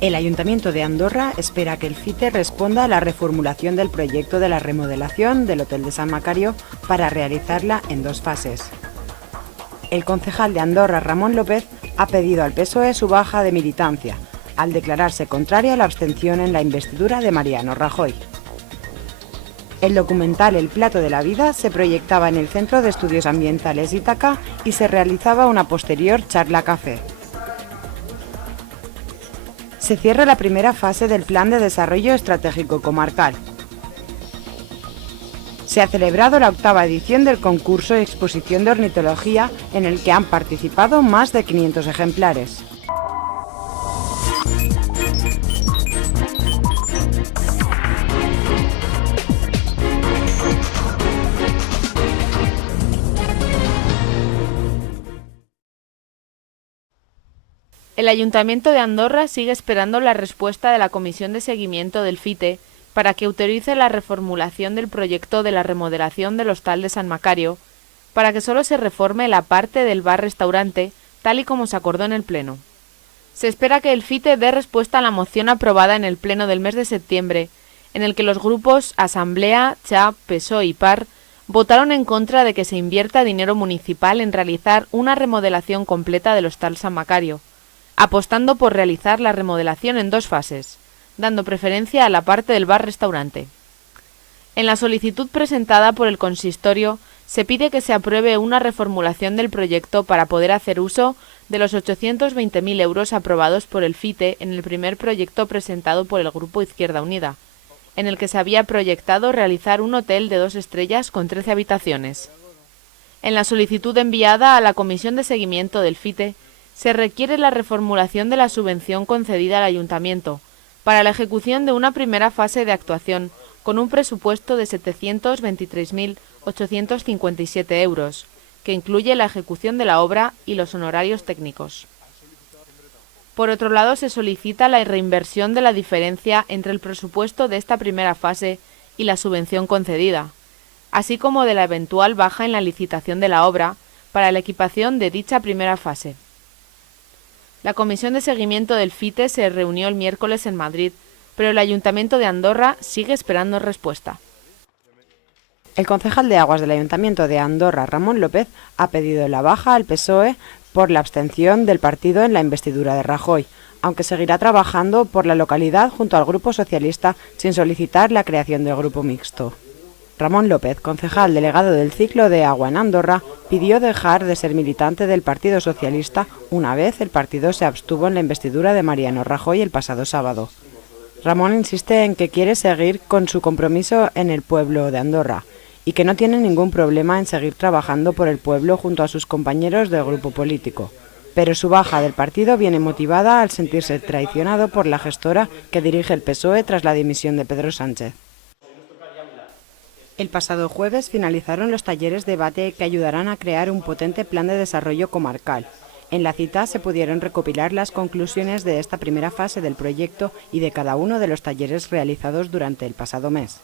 El Ayuntamiento de Andorra espera que el FITE responda a la reformulación del proyecto de la remodelación del Hotel de San Macario para realizarla en 2 fases. El concejal de Andorra, Ramón López, ha pedido al PSOE su baja de militancia, al declararse contrario a la abstención en la investidura de Mariano Rajoy. El documental El plato de la vida se proyectaba en el Centro de Estudios Ambientales Ítaca y se realizaba una posterior charla café. Se cierra la primera fase del Plan de Desarrollo Estratégico Comarcal. Se ha celebrado la 8ª edición del concurso de exposición de ornitología en el que han participado más de 500 ejemplares. El Ayuntamiento de Andorra sigue esperando la respuesta de la Comisión de Seguimiento del FITE para que autorice la reformulación del proyecto de la remodelación del Hostal de San Macario, para que solo se reforme la parte del bar-restaurante, tal y como se acordó en el Pleno. Se espera que el FITE dé respuesta a la moción aprobada en el Pleno del mes de septiembre, en el que los grupos Asamblea, CHA, PSOE y PAR votaron en contra de que se invierta dinero municipal en realizar una remodelación completa del Hostal San Macario, apostando por realizar la remodelación en 2 fases, dando preferencia a la parte del bar-restaurante. En la solicitud presentada por el consistorio se pide que se apruebe una reformulación del proyecto para poder hacer uso de los 820.000 euros aprobados por el FITE en el primer proyecto presentado por el Grupo Izquierda Unida, en el que se había proyectado realizar un hotel de 2 estrellas con 13 habitaciones. En la solicitud enviada a la Comisión de Seguimiento del FITE se requiere la reformulación de la subvención concedida al Ayuntamiento para la ejecución de una primera fase de actuación con un presupuesto de 723.857 euros, que incluye la ejecución de la obra y los honorarios técnicos. Por otro lado, se solicita la reinversión de la diferencia entre el presupuesto de esta primera fase y la subvención concedida, así como de la eventual baja en la licitación de la obra para la equipación de dicha primera fase. La Comisión de Seguimiento del FITE se reunió el miércoles en Madrid, pero el Ayuntamiento de Andorra sigue esperando respuesta. El concejal de Aguas del Ayuntamiento de Andorra, Ramón López, ha pedido la baja al PSOE por la abstención del partido en la investidura de Rajoy, aunque seguirá trabajando por la localidad junto al Grupo Socialista sin solicitar la creación del grupo mixto. Ramón López, concejal delegado del ciclo de agua en Andorra, pidió dejar de ser militante del Partido Socialista una vez el partido se abstuvo en la investidura de Mariano Rajoy el pasado sábado. Ramón insiste en que quiere seguir con su compromiso en el pueblo de Andorra y que no tiene ningún problema en seguir trabajando por el pueblo junto a sus compañeros del grupo político. Pero su baja del partido viene motivada al sentirse traicionado por la gestora que dirige el PSOE tras la dimisión de Pedro Sánchez. El pasado jueves finalizaron los talleres de debate que ayudarán a crear un potente plan de desarrollo comarcal. En la cita se pudieron recopilar las conclusiones de esta primera fase del proyecto y de cada uno de los talleres realizados durante el pasado mes.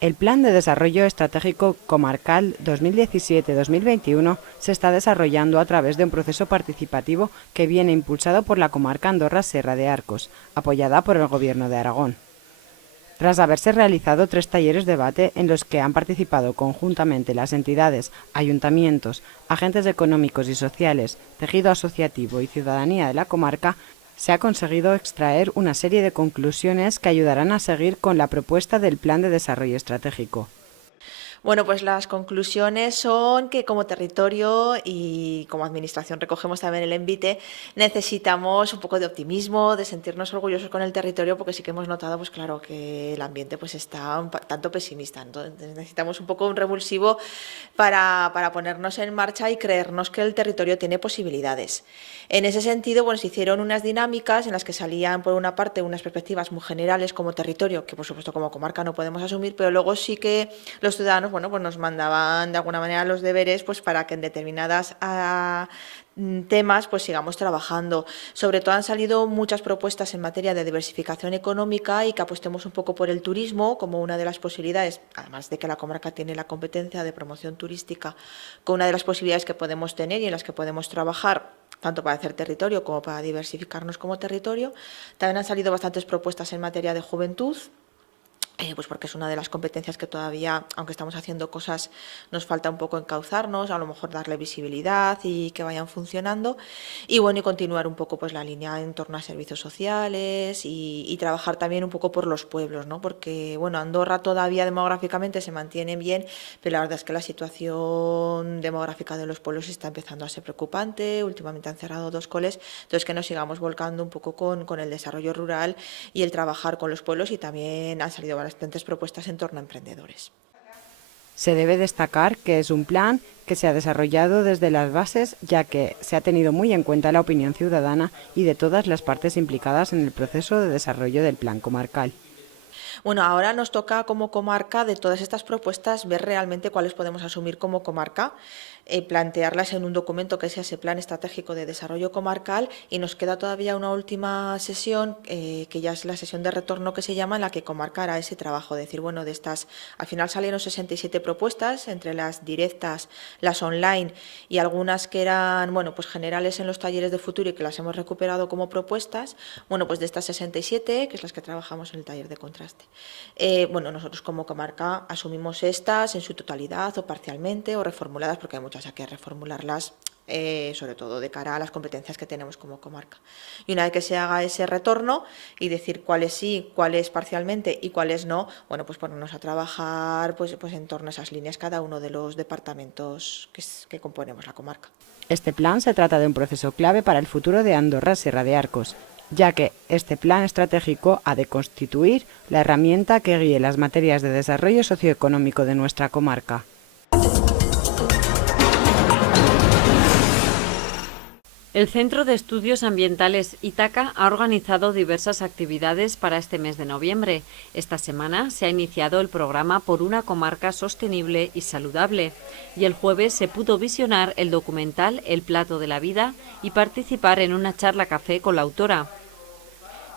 El Plan de Desarrollo Estratégico Comarcal 2017-2021 se está desarrollando a través de un proceso participativo que viene impulsado por la comarca Andorra-Serra de Arcos, apoyada por el Gobierno de Aragón. Tras haberse realizado 3 talleres de debate en los que han participado conjuntamente las entidades, ayuntamientos, agentes económicos y sociales, tejido asociativo y ciudadanía de la comarca, se ha conseguido extraer una serie de conclusiones que ayudarán a seguir con la propuesta del Plan de Desarrollo Estratégico. Bueno, pues las conclusiones son que como territorio y como administración recogemos también el envite, necesitamos un poco de optimismo, de sentirnos orgullosos con el territorio, porque sí que hemos notado, pues claro, que el ambiente pues está un tanto pesimista. Entonces necesitamos un poco un revulsivo para ponernos en marcha y creernos que el territorio tiene posibilidades. En ese sentido, bueno, se hicieron unas dinámicas en las que salían, por una parte, unas perspectivas muy generales como territorio, que por supuesto como comarca no podemos asumir, pero luego sí que los ciudadanos, bueno, pues nos mandaban de alguna manera los deberes pues para que en determinadas temas pues sigamos trabajando. Sobre todo han salido muchas propuestas en materia de diversificación económica y que apostemos un poco por el turismo como una de las posibilidades, además de que la comarca tiene la competencia de promoción turística, con una de las posibilidades que podemos tener y en las que podemos trabajar tanto para hacer territorio como para diversificarnos como territorio. También han salido bastantes propuestas en materia de juventud, pues porque es una de las competencias que todavía, aunque estamos haciendo cosas, nos falta un poco encauzarnos, a lo mejor darle visibilidad y que vayan funcionando. Y bueno, y continuar un poco pues la línea en torno a servicios sociales y trabajar también un poco por los pueblos, ¿no? Porque bueno, Andorra todavía demográficamente se mantiene bien, pero la verdad es que la situación demográfica de los pueblos está empezando a ser preocupante. Últimamente han cerrado 2 coles, entonces que nos sigamos volcando un poco con el desarrollo rural y el trabajar con los pueblos, y también han salido bastantes propuestas en torno a emprendedores. Se debe destacar que es un plan que se ha desarrollado desde las bases, ya que se ha tenido muy en cuenta la opinión ciudadana y de todas las partes implicadas en el proceso de desarrollo del plan comarcal. Bueno, ahora nos toca como comarca, de todas estas propuestas, ver realmente cuáles podemos asumir como comarca, plantearlas en un documento que sea ese plan estratégico de desarrollo comarcal, y nos queda todavía una última sesión, que ya es la sesión de retorno que se llama, en la que comarca hará ese trabajo, de decir, bueno, de estas, al final salieron 67 propuestas, entre las directas, las online y algunas que eran, bueno, pues generales en los talleres de futuro y que las hemos recuperado como propuestas. Bueno, pues de estas 67, que es las que trabajamos en el taller de contraste. Bueno, nosotros como comarca asumimos estas en su totalidad o parcialmente o reformuladas, porque hay muchas, hay que reformularlas, sobre todo de cara a las competencias que tenemos como comarca. Y una vez que se haga ese retorno y decir cuáles sí, cuáles parcialmente y cuáles no, bueno, pues ponernos a trabajar pues en torno a esas líneas cada uno de los departamentos que componemos la comarca. Este plan se trata de un proceso clave para el futuro de Andorra Sierra de Arcos, ya que este plan estratégico ha de constituir la herramienta que guíe las materias de desarrollo socioeconómico de nuestra comarca. El Centro de Estudios Ambientales Ítaca ha organizado diversas actividades para este mes de noviembre. Esta semana se ha iniciado el programa Por una comarca sostenible y saludable, y el jueves se pudo visionar el documental El plato de la vida y participar en una charla café con la autora.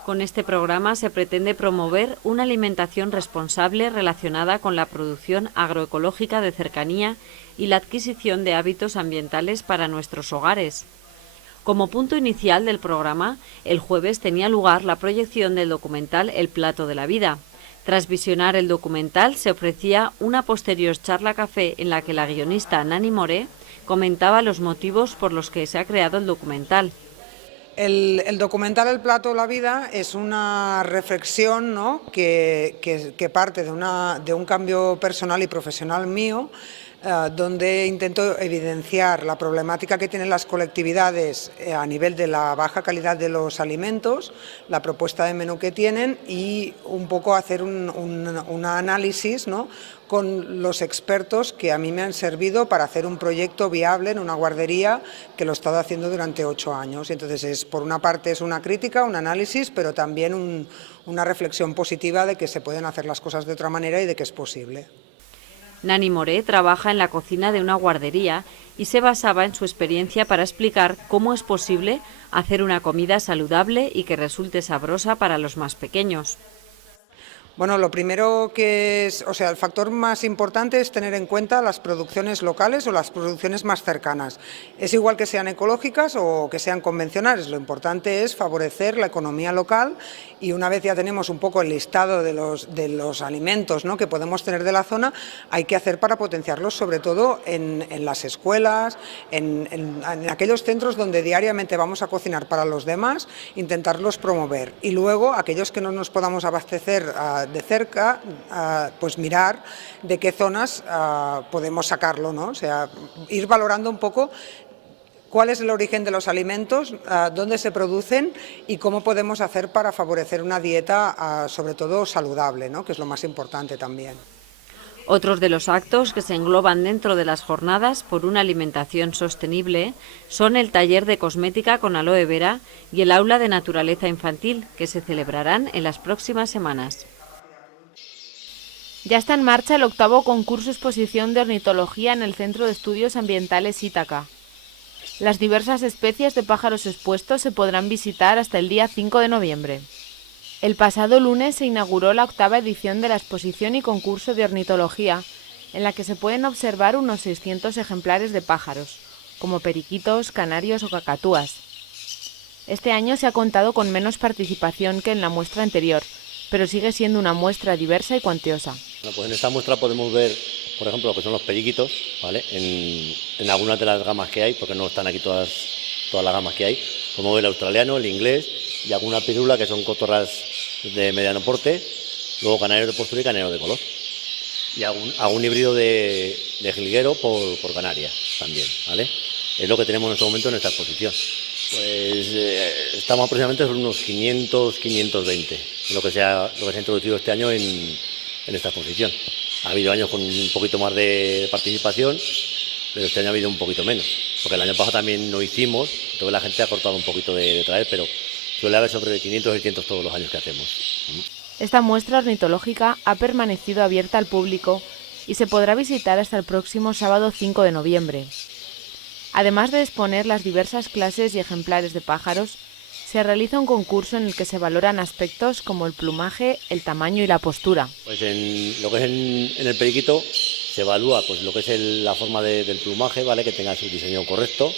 Con este programa se pretende promover una alimentación responsable relacionada con la producción agroecológica de cercanía y la adquisición de hábitos ambientales para nuestros hogares. Como punto inicial del programa, el jueves tenía lugar la proyección del documental El plato de la vida. Tras visionar el documental, se ofrecía una posterior charla café en la que la guionista Nani Moré comentaba los motivos por los que se ha creado el documental. El documental El plato de la vida es una reflexión, ¿no?, que parte de un cambio personal y profesional mío, donde intento evidenciar la problemática que tienen las colectividades a nivel de la baja calidad de los alimentos, la propuesta de menú que tienen, y un poco hacer un análisis, ¿no?, con los expertos que a mí me han servido para hacer un proyecto viable en una guardería que lo he estado haciendo durante 8 años. Entonces, por una parte es una crítica, un análisis, pero también una reflexión positiva de que se pueden hacer las cosas de otra manera y de que es posible. Nani Moré trabaja en la cocina de una guardería y se basaba en su experiencia para explicar cómo es posible hacer una comida saludable y que resulte sabrosa para los más pequeños. Bueno, lo primero el factor más importante es tener en cuenta las producciones locales o las producciones más cercanas. Es igual que sean ecológicas o que sean convencionales, lo importante es favorecer la economía local, y una vez ya tenemos un poco el listado de los alimentos, ¿no?, que podemos tener de la zona, hay que hacer para potenciarlos, sobre todo en las escuelas, en aquellos centros donde diariamente vamos a cocinar para los demás, intentarlos promover. Y luego, aquellos que no nos podamos abastecer de cerca, pues mirar de qué zonas podemos sacarlo, ¿no? O sea, ir valorando un poco cuál es el origen de los alimentos, dónde se producen y cómo podemos hacer para favorecer una dieta, sobre todo saludable, ¿no?, que es lo más importante también. Otros de los actos que se engloban dentro de las jornadas por una alimentación sostenible son el taller de cosmética con aloe vera y el aula de naturaleza infantil, que se celebrarán en las próximas semanas. Ya está en marcha el 8º concurso exposición de ornitología en el Centro de Estudios Ambientales Ítaca. Las diversas especies de pájaros expuestos se podrán visitar hasta el día 5 de noviembre. El pasado lunes se inauguró la 8ª edición de la exposición y concurso de ornitología, en la que se pueden observar unos 600 ejemplares de pájaros, como periquitos, canarios o cacatúas. Este año se ha contado con menos participación que en la muestra anterior, pero sigue siendo una muestra diversa y cuantiosa. Bueno, pues en esta muestra podemos ver, por ejemplo, lo que son los periquitos, ¿vale? En algunas de las gamas que hay, porque no están aquí todas las gamas que hay. Podemos ver el australiano, el inglés y alguna pirula que son cotorras de mediano porte, luego canarios de postura y canarios de color. Y algún híbrido de jilguero por Canarias también, ¿vale? Es lo que tenemos en este momento en esta exposición. Pues estamos aproximadamente sobre unos 500, 520, lo que se ha introducido este año en esta exposición. Ha habido años con un poquito más de participación, pero este año ha habido un poquito menos, porque el año pasado también no hicimos, entonces la gente ha cortado un poquito de traer, pero suele haber sobre 500 y 600 todos los años que hacemos. Esta muestra ornitológica ha permanecido abierta al público y se podrá visitar hasta el próximo sábado 5 de noviembre. Además de exponer las diversas clases y ejemplares de pájaros, se realiza un concurso en el que se valoran aspectos como el plumaje, el tamaño y la postura. Pues en lo que es en el periquito se evalúa pues lo que es la forma del plumaje, ¿vale? Que tenga su diseño correcto,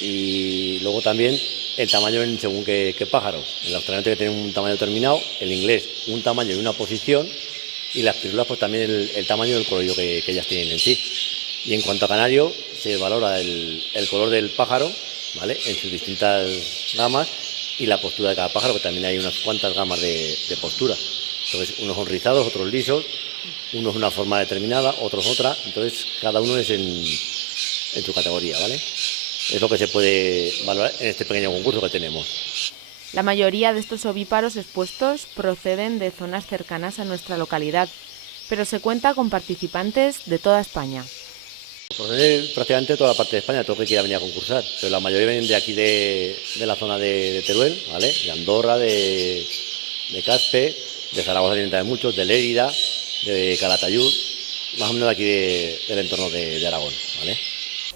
y luego también el tamaño según qué pájaros. El australiano tiene que tener un tamaño determinado, el inglés un tamaño y una posición, y las pirulas pues también el tamaño y el color que ellas tienen en sí. Y en cuanto a canario, se valora el color del pájaro, ¿vale? En sus distintas gamas, y la postura de cada pájaro, que también hay unas cuantas gamas de postura. Entonces, unos son rizados, otros lisos, unos una forma determinada, otros otra. Entonces, cada uno es en su categoría, ¿vale? Es lo que se puede valorar en este pequeño concurso que tenemos. La mayoría de estos ovíparos expuestos proceden de zonas cercanas a nuestra localidad, pero se cuenta con participantes de toda España. Procede prácticamente de toda la parte de España, todo el que quiera venir a concursar, pero la mayoría vienen de aquí de la zona de Teruel, ¿vale? De Andorra, de Caspe, de Zaragoza vienen también muchos, de Lérida, de Calatayud, más o menos de aquí del entorno de Aragón, ¿vale?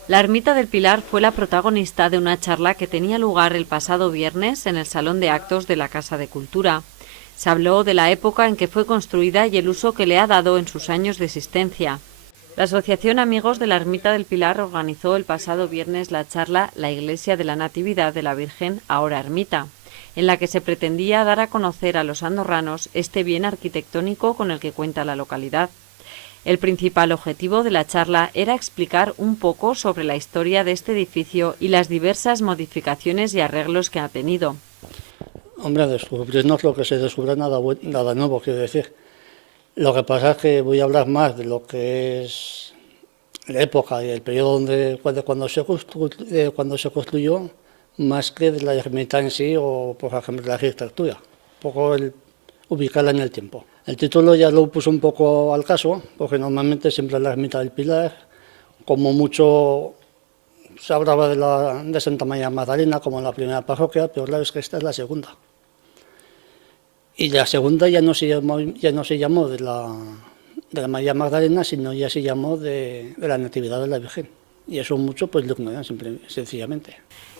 La Ermita del Pilar fue la protagonista de una charla que tenía lugar el pasado viernes en el Salón de Actos de la Casa de Cultura. Se habló de la época en que fue construida y el uso que le ha dado en sus años de existencia. La Asociación Amigos de la Ermita del Pilar organizó el pasado viernes la charla La Iglesia de la Natividad de la Virgen, ahora ermita, en la que se pretendía dar a conocer a los andorranos este bien arquitectónico con el que cuenta la localidad. El principal objetivo de la charla era explicar un poco sobre la historia de este edificio y las diversas modificaciones y arreglos que ha tenido. Hombre, descubrir no es lo que se descubre nada nuevo, quiero decir. Lo que pasa es que voy a hablar más de lo que es la época y el periodo cuando se construyó, más que de la ermita en sí o, por ejemplo, la arquitectura. Un poco ubicarla en el tiempo. El título ya lo puso un poco al caso, porque normalmente siempre la Ermita del Pilar, como mucho se hablaba de Santa María Magdalena como la primera parroquia, pero claro, es que esta es la segunda. Y la segunda ya no se llamó de la María Magdalena, sino ya se llamó de la Natividad de la Virgen. Y eso mucho pues lo ignoran sencillamente.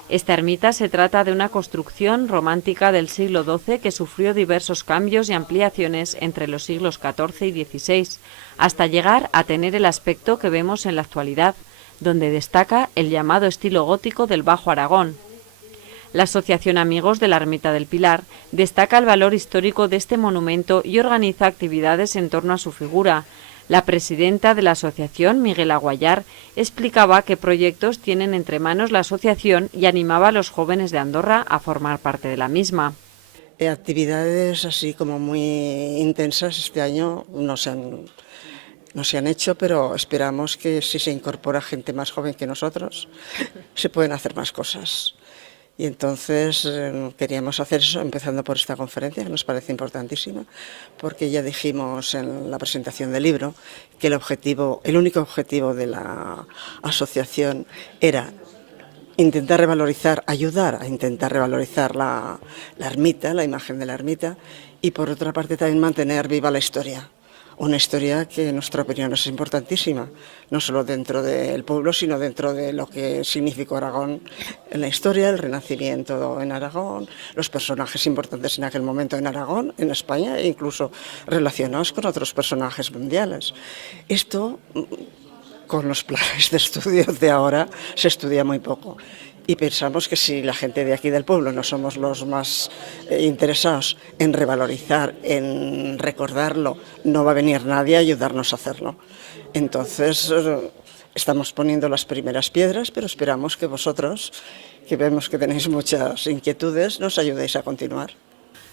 Esta ermita se trata de una construcción romántica del siglo XII que sufrió diversos cambios y ampliaciones entre los siglos XIV y XVI, hasta llegar a tener el aspecto que vemos en la actualidad, donde destaca el llamado estilo gótico del Bajo Aragón. La Asociación Amigos de la Ermita del Pilar destaca el valor histórico de este monumento y organiza actividades en torno a su figura. La presidenta de la asociación, Miguel Aguayar, explicaba qué proyectos tienen entre manos la asociación y animaba a los jóvenes de Andorra a formar parte de la misma. Actividades así como muy intensas este año no se han hecho, pero esperamos que si se incorpora gente más joven que nosotros, se pueden hacer más cosas. Y entonces queríamos hacer eso, empezando por esta conferencia, que nos parece importantísima, porque ya dijimos en la presentación del libro que el único objetivo de la asociación era intentar revalorizar, ayudar a intentar revalorizar la ermita, la imagen de la ermita, y por otra parte también mantener viva la historia. Una historia que en nuestra opinión es importantísima, no solo dentro del pueblo, sino dentro de lo que significó Aragón en la historia, el Renacimiento en Aragón, los personajes importantes en aquel momento en Aragón, en España, e incluso relacionados con otros personajes mundiales. Esto con los planes de estudio de ahora se estudia muy poco. Y pensamos que si la gente de aquí del pueblo no somos los más interesados en revalorizar, en recordarlo, no va a venir nadie a ayudarnos a hacerlo. Entonces, estamos poniendo las primeras piedras, pero esperamos que vosotros, que vemos que tenéis muchas inquietudes, nos ayudéis a continuar.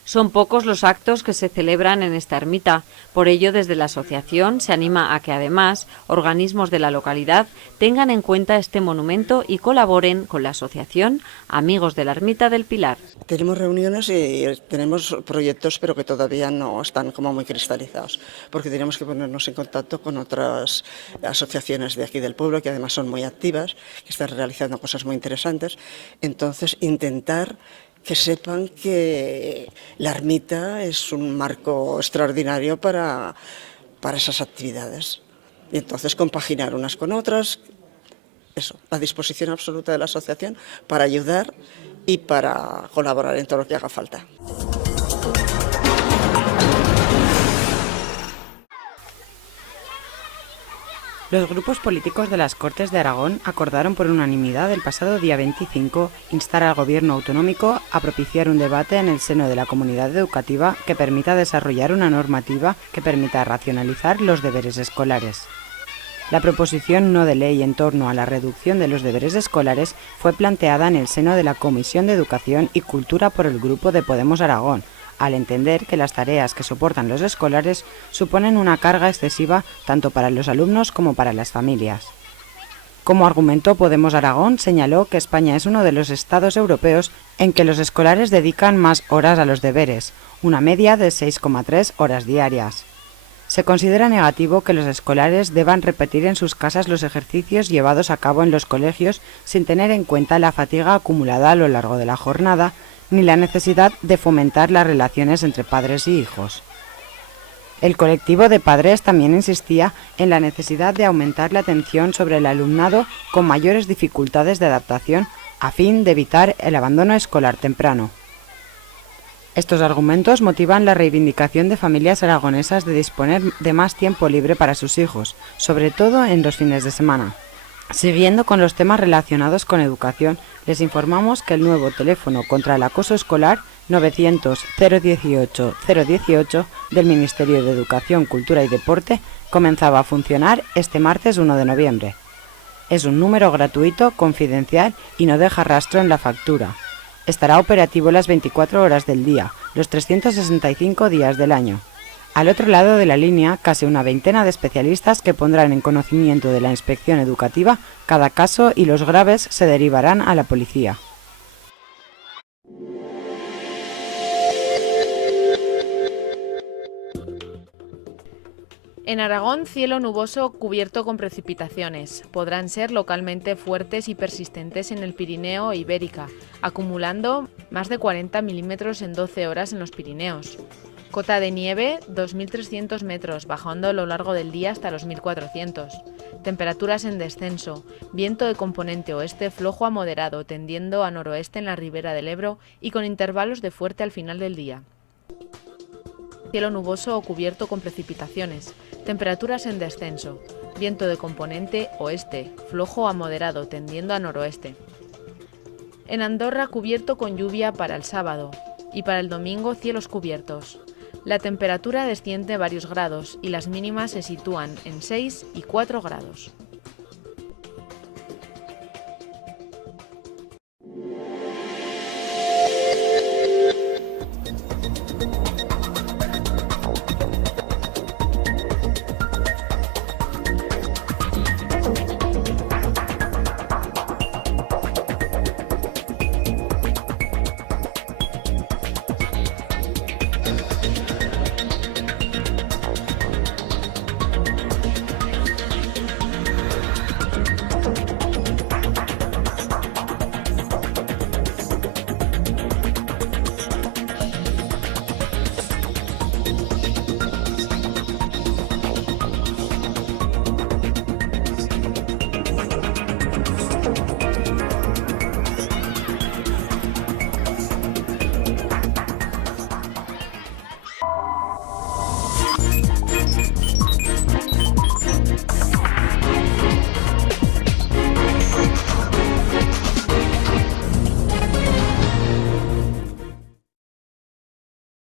Son pocos los actos que se celebran en esta ermita. Por ello, desde la asociación se anima a que, además, organismos de la localidad tengan en cuenta este monumento y colaboren con la asociación Amigos de la Ermita del Pilar. Tenemos reuniones y tenemos proyectos, pero que todavía no están como muy cristalizados, porque tenemos que ponernos en contacto con otras asociaciones de aquí del pueblo, que además son muy activas, que están realizando cosas muy interesantes. Entonces, intentar que sepan que la ermita es un marco extraordinario para esas actividades. Y entonces compaginar unas con otras, eso, a disposición absoluta de la asociación para ayudar y para colaborar en todo lo que haga falta. Los grupos políticos de las Cortes de Aragón acordaron por unanimidad el pasado día 25 instar al Gobierno autonómico a propiciar un debate en el seno de la comunidad educativa que permita desarrollar una normativa que permita racionalizar los deberes escolares. La proposición no de ley en torno a la reducción de los deberes escolares fue planteada en el seno de la Comisión de Educación y Cultura por el Grupo de Podemos Aragón, al entender que las tareas que soportan los escolares suponen una carga excesiva tanto para los alumnos como para las familias. Como argumento, Podemos Aragón señaló que España es uno de los estados europeos en que los escolares dedican más horas a los deberes, una media de 6,3 horas diarias. Se considera negativo que los escolares deban repetir en sus casas los ejercicios llevados a cabo en los colegios sin tener en cuenta la fatiga acumulada a lo largo de la jornada, ni la necesidad de fomentar las relaciones entre padres y hijos. El colectivo de padres también insistía en la necesidad de aumentar la atención sobre el alumnado con mayores dificultades de adaptación a fin de evitar el abandono escolar temprano. Estos argumentos motivan la reivindicación de familias aragonesas de disponer de más tiempo libre para sus hijos, sobre todo en los fines de semana. Siguiendo con los temas relacionados con educación, les informamos que el nuevo teléfono contra el acoso escolar 900-018-018 del Ministerio de Educación, Cultura y Deporte comenzaba a funcionar este martes 1 de noviembre. Es un número gratuito, confidencial y no deja rastro en la factura. Estará operativo las 24 horas del día, los 365 días del año. Al otro lado de la línea, casi una veintena de especialistas que pondrán en conocimiento de la inspección educativa cada caso y los graves se derivarán a la policía. En Aragón, cielo nuboso cubierto con precipitaciones. Podrán ser localmente fuertes y persistentes en el Pirineo e Ibérica, acumulando más de 40 milímetros en 12 horas en los Pirineos. Cota de nieve, 2.300 metros, bajando a lo largo del día hasta los 1.400. Temperaturas en descenso, viento de componente oeste flojo a moderado, tendiendo a noroeste en la ribera del Ebro y con intervalos de fuerte al final del día. Cielo nuboso o cubierto con precipitaciones. Temperaturas en descenso, viento de componente oeste, flojo a moderado, tendiendo a noroeste. En Andorra, cubierto con lluvia para el sábado y para el domingo cielos cubiertos. La temperatura desciende varios grados y las mínimas se sitúan en 6 y 4 grados.